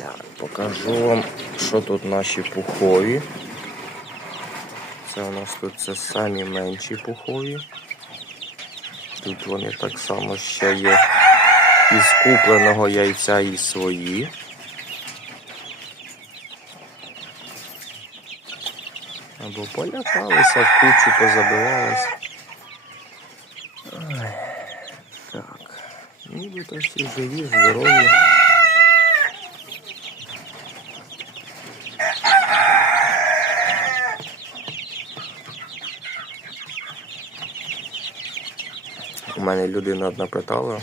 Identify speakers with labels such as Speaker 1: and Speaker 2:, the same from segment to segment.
Speaker 1: Так, покажу вам, що тут наші пухові. Це у нас тут це самі менші пухові. Тут вони так само ще є із купленого яйця і свої. Або полякалися, в кучу позабивалися. Так. Нібито всі живі, здорові. У мене людина одна питала,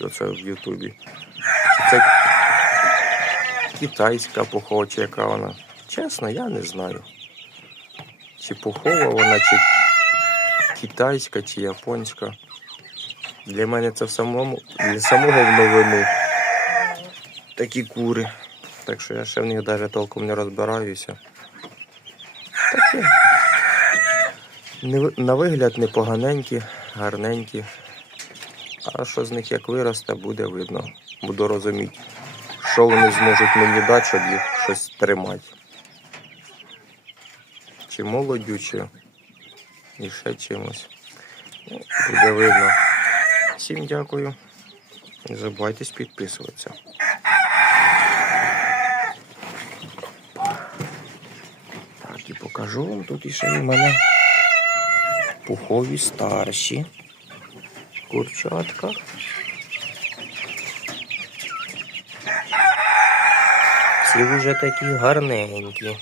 Speaker 1: оце в Ютубі. Це китайська пухова, яка вона? Чесно, я не знаю. Чи пухова вона, чи китайська, чи японська. Для мене це в самому, для самого в новину. Такі кури. Так що я ще в них навіть толком не розбираюся. Такі. На вигляд непоганенькі, гарненькі. А що з них як виросте, буде видно. Буду розуміти, що вони зможуть мені дати, щоб їх щось тримати. Чи молоддю, чи і ще чимось. Буде видно. Всім дякую. Не забувайтесь підписуватися. Так, і покажу вам тут і в мене пухові старші курчатка. Всі вже такі гарненькі.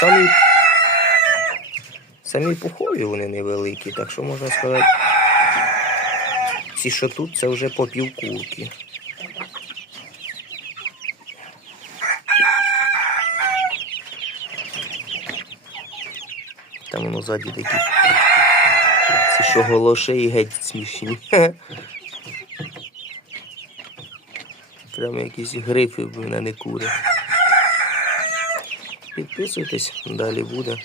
Speaker 1: Самі, самі пухові вони невеликі, так що можна сказати, ці, що тут, це вже по півкурки. Там воно ззаді такі. Це що голоши і геть смішні. Прямо якісь грифи в мене не кури. Підписуйтесь, далі буде.